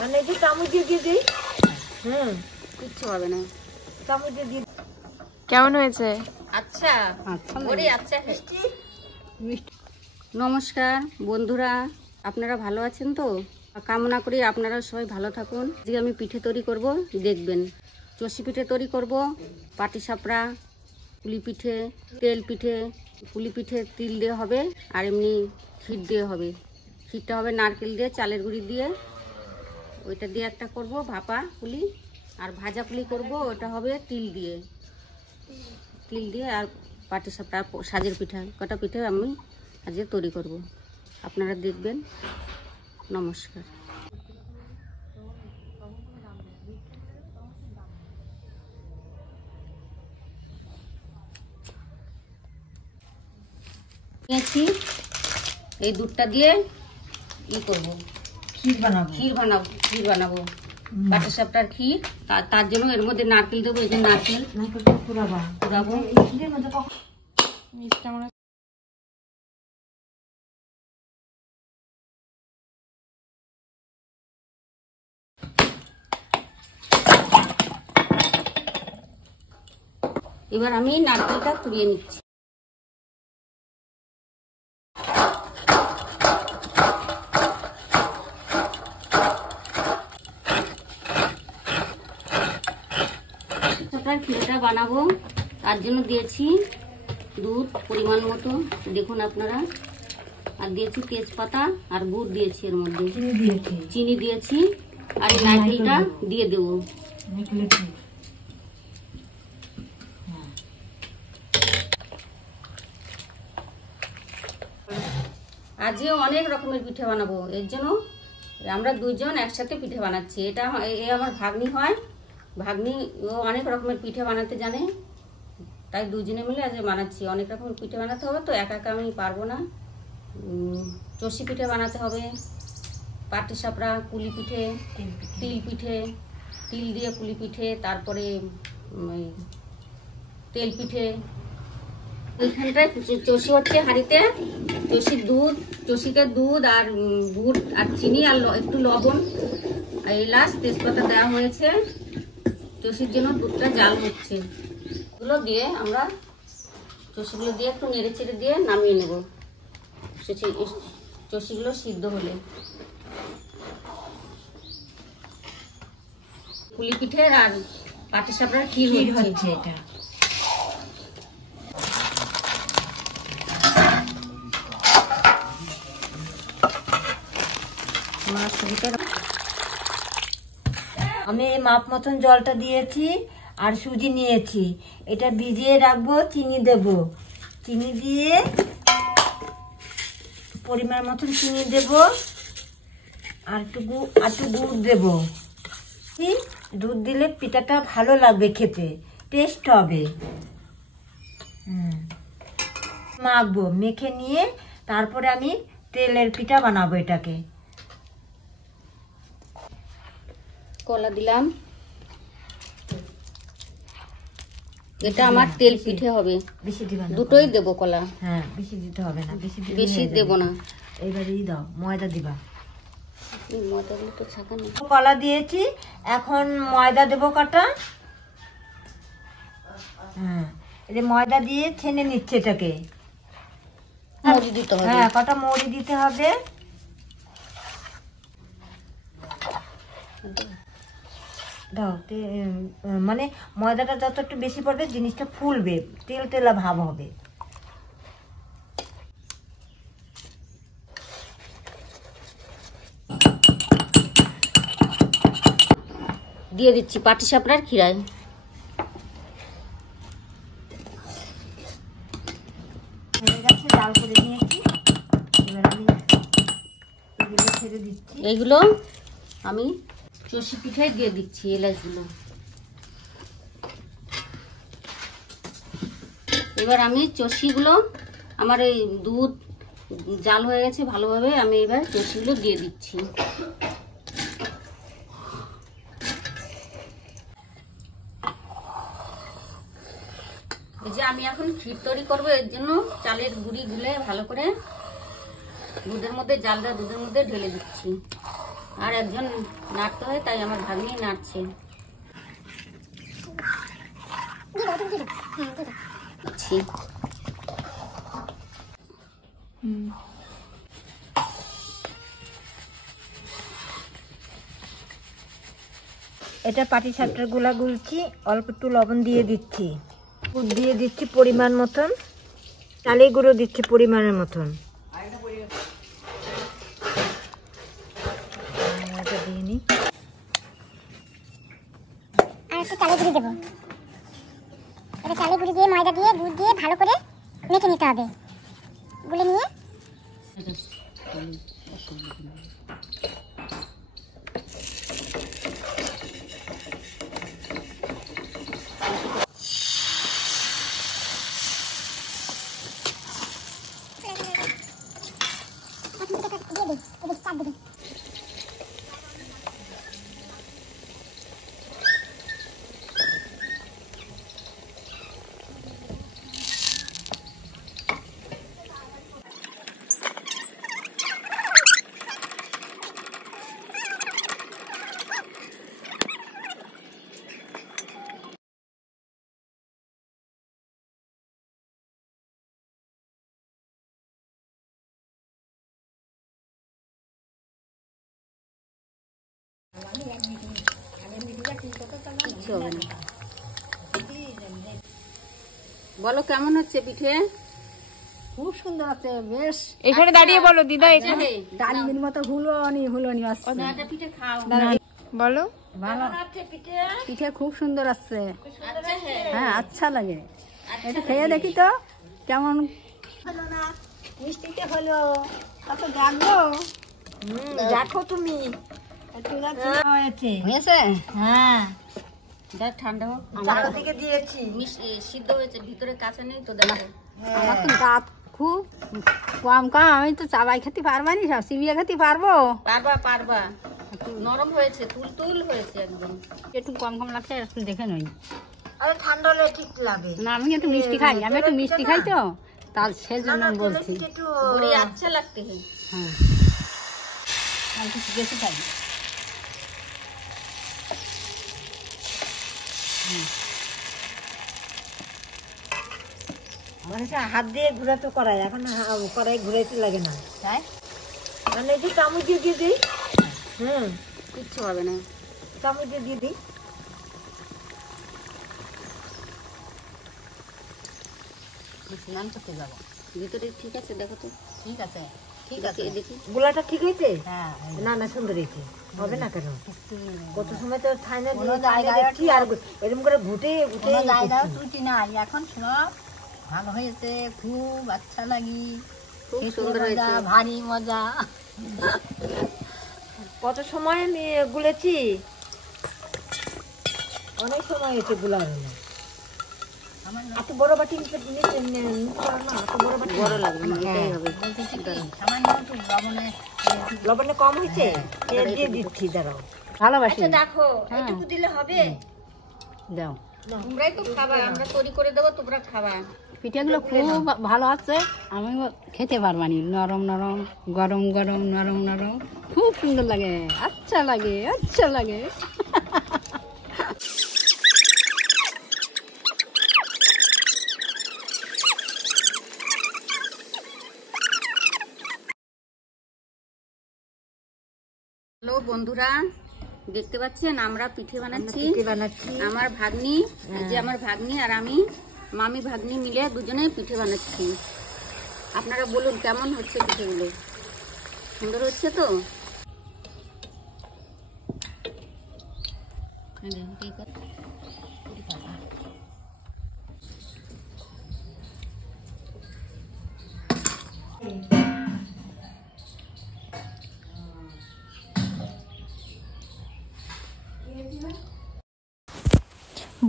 মানে এই যে চামচ দিয়ে দিয়ে দিই। কিচ্ছু হবে না, চামচ দিয়ে দিয়ে। কেমন হয়েছে? আচ্ছা বড়ি আচ্ছা মিষ্টি। নমস্কার বন্ধুরা, আপনারা ভালো আছেন তো? কামনা করি আপনারা সবাই ভালো থাকুন। আজকে আমি পিঠে তৈরি করব, দেখবেন। চষি পিঠে তৈরি করব, পাটিসাপড়া, পুলি পিঠে, তেল পিঠে। পুলি পিঠে তিল দিয়ে হবে, আর এমনি ক্ষীর দিয়ে হবে। ক্ষীরটা হবে নারকেল দিয়ে, চালের গুঁড়ি দিয়ে। ওইটা দিয়ে একটা করব ভাপা পুলি, আর ভাজা পুলি করব, ওটা হবে তিল দিয়ে। তিল দিয়ে আর পাটিসাপড়া, সাজের পিঠা, কটা পিঠে আমি আজকে তৈরি করব, আপনারা দেখবেন। নমস্কার। নিয়েছি, এই দুধটা দিয়ে করব, ক্ষীর বানাবো পাটিসাপড়ার ক্ষীর। তার জন্য এর মধ্যে নারকেল দেবো, এই যে নারকেল কুড়াবো। এবার আমি নারকেলটা কুড়িয়ে নিচ্ছি। ক্ষীরটা বানাবো, তার জন্য দিয়েছি দুধ পরিমাণ মতো, দেখুন আপনারা। আর দিয়েছি তেজপাতা আর গুড় দিয়েছি, এর মধ্যে চিনি দিয়েছি, আর এই নারকেলটা দিয়ে দেবো। আজকে অনেক রকমের পিঠে বানাবো, এর জন্য আমরা দুইজন একসাথে পিঠে বানাচ্ছি। এটা আমার ভাগ্নি হয়, ভাগ্নি ও অনেক রকমের পিঠে বানাতে জানে, তাই দুজনে মিলে আজ বানাচ্ছি। অনেক রকমের পিঠে বানাতে হবে তো, একা একা আমি পারবো না। চষি পিঠে বানাতে হবে, পাটিসাপড়া, পুলি পিঠে, তিল পিঠে, তিল দিয়ে পুলি পিঠে, তারপরে তেল পিঠে। এইখানটায় চষি হচ্ছে হাঁড়িতে, চষিতে দুধ আর গুড় আর চিনি আর একটু লবণ আর এলাচ তেজপাতা দেওয়া হয়েছে। চষির জন্য দুধটা জাল হচ্ছে। এগুলো দিয়ে আমরা চষিগুলো দিয়ে একটু নেড়ে চেড়ে দিয়ে নামিয়ে নেব, চষিগুলো সিদ্ধ হলে। পুলি পিঠের আর পাটিসাপড়ার ক্ষীর হচ্ছে এটা। আমি এই মাপ মতন জলটা দিয়েছি আর সুজি নিয়েছি, এটা ভিজিয়ে রাখবো। চিনি দেব, চিনি দিয়ে পরিমাণ মতন চিনি দেব, আর একটু গুড় দেব। দুধ দিলে পিঠাটা ভালো লাগবে, খেতে টেস্ট হবে। মাখবো, মেখে নিয়ে তারপরে আমি তেলের পিঠা বানাবো। এটাকে কলা দিলাম, এটা আমার তেল পিঠে হবে। বেশি দিবা না, দুটোই দেবো কলা। হ্যাঁ, বেশি দিতে হবে না, বেশি দেবো না। এইবারে দাও, ময়দা দিবা। ময়দাগুলো তো ছাকানো। কলা দিয়েছি, এখন ময়দা দেবো কটা। এই যে ময়দা দিয়ে ছেনে নিচ্ছে এটাকে। মৌরি দিতে হবে। হ্যাঁ, কটা মৌরি দিতে হবে। দাও, মানে ময়দাটা যত একটু বেশি পড়বে জিনিসটা ফুলবে, তেল তেলা ভাব হবে। দিয়ে দিচ্ছি পাটিসাপড়ার ক্ষীরায়। জাল করে নিয়েছি, এবার আমি এগুলো ছেড়ে দিচ্ছি। এইগুলো আমি চষি পিঠায় দিয়ে দিচ্ছি, এলাচগুলো। এবার আমি চষিগুলো, আমার এই দুধ জাল হয়ে গেছে ভালোভাবে, আমি এবার চষিগুলো দিয়ে দিচ্ছি। এই যে আমি এখন ক্ষীর তৈরি করবো, এর জন্য চালের গুঁড়ি গুলে ভালো করে দুধের মধ্যে, জালটা দুধের মধ্যে ঢেলে দিচ্ছি। আর একজন নাড়তে হয়, তাই আমার ভাগ্নি নাড়ছে। এটা পাটিসাপটার গোলা গুলছি, অল্প একটু লবণ দিয়ে দিচ্ছি, গুড় দিয়ে দিচ্ছি পরিমাণ মতন, চালের গুঁড়ো দিচ্ছি পরিমাণের মতন। এটা দিয়ে নিই। আর একটু চালের গুঁড়ি দেবো। এটা চালের গুঁড়ি দিয়ে ময়দা দিয়ে দুধ দিয়ে ভালো করে মেখে নিতে হবে। গুলে নিয়ে কিচ্ছু হবে না। বলো কেমন হচ্ছে পিঠে? খুব সুন্দর আছে, বেশ। এখানে দাঁড়িয়ে বলো দিদা, এখানে ডালিমের মতো হুলনি আসছে। একটা পিঠে খাও। বলো। ভালো পিঠে খুব সুন্দর আসছে। হ্যাঁ, আচ্ছা লাগে। একটু খেয়ে দেখি তো কেমন হলো। না মিষ্টিতে হলো, কত জাগলো। দেখো তুমি হয়েছে। হ্যাঁ, ঠান্ডা হোক। চারদিকে দিয়েছি, সিদ্ধ হয়েছে, ভিতরে কাঁচা নেই তো। দেখো আমার তো দাঁত খুব কম, আমি তো চাবাই খেতে পারবা নি, সব চিবিয়ে খেতে পারবো। পারবা পারবা, নরম হয়েছে, তুল হয়েছে একদম। একটু কম লাগছে, একটু দেখে নই। আরে ঠান্ডা হলে ঠিক লাগে না, আমি একটু মিষ্টি খাই, আমি একটু মিষ্টি খাই তো, তার সেজন্য বলছি। বড়ি আচ্ছা লাগতে হয়। হ্যাঁ, আমি কিছু বেশি খাই। হাত দিয়ে ঘুরাতে করাই, এখন কড়াই ঘুরাইতে লাগে না, তাই মানে এই যে চামচ দিয়ে দিয়ে দিই। কিচ্ছু হবে না, চামচ দিয়ে দিয়ে দিই। স্নান করতে যাবো ভিতরে ঠিক আছে, দেখো তো। ঠিক আছে, ঠিক আছে, দেখি। গোলাটা ঠিক হয়েছে? হ্যাঁ, না না, সুন্দর হয়েছে। হবে না কেন? কত সময় তো ঠাইনা জায়গায় আর এরকম করে ঘুটে ঘুটে জায়গায় ত্রুটি নাই, এখন সব ভালো হয়েছে, খুব আচ্ছা লাগি, খুব সুন্দর হয়েছে, ভারী মজা। কত সময় নিয়ে গুলেছি, অনেক সময় হয়েছে গুলানো। এত বড় বাটি নিতে পারো না, এত বড় বাটি বড় লাগবে না, এটাই হবে। সামান্য একটু লবণে কম হয়েছে, তেল দিয়ে দিচ্ছি, দাঁড়াও। ভালোবাসি। দেখো এটুকু দিলে হবে? দাও, তোমরাই তো খাবা, আমরা তৈরি করে দেবো, তোমরা খাবা। পিঠাগুলো খুব ভালো আছে, আমিও খেতে পারবানি। নরম নরম, গরম গরম, নরম নরম, খুব সুন্দর লাগে, আচ্ছা লাগে, আচ্ছা লাগে। হ্যালো বন্ধুরা, দেখতে পাচ্ছেন আমরা পিঠে বানাচ্ছি। আমার ভাগ্নি, যে আমার ভাগ্নি আর আমি, মামি ভাগ্নি মিলে দুজনে পিঠে বানাচ্ছি। আপনারা বলুন কেমন হচ্ছে পিঠেগুলো? সুন্দর হচ্ছে তো?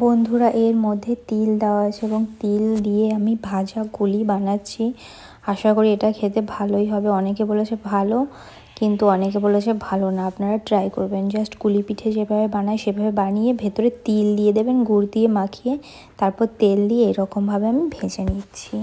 বন্ধুরা, এর মধ্যে তিল দেওয়া আছে এবং তিল দিয়ে আমি ভাজা গুলি বানাচ্ছি। আশা করি এটা খেতে ভালোই হবে। অনেকে বলেছে ভালো, কিন্তু অনেকে বলেছে ভালো না। আপনারা ট্রাই করবেন। জাস্ট গুলি পিঠে যেভাবে বানায় সেভাবে বানিয়ে ভেতরে তিল দিয়ে দেবেন, গুড় দিয়ে মাখিয়ে, তারপর তেল দিয়ে এরকমভাবে আমি ভেজে নিচ্ছি।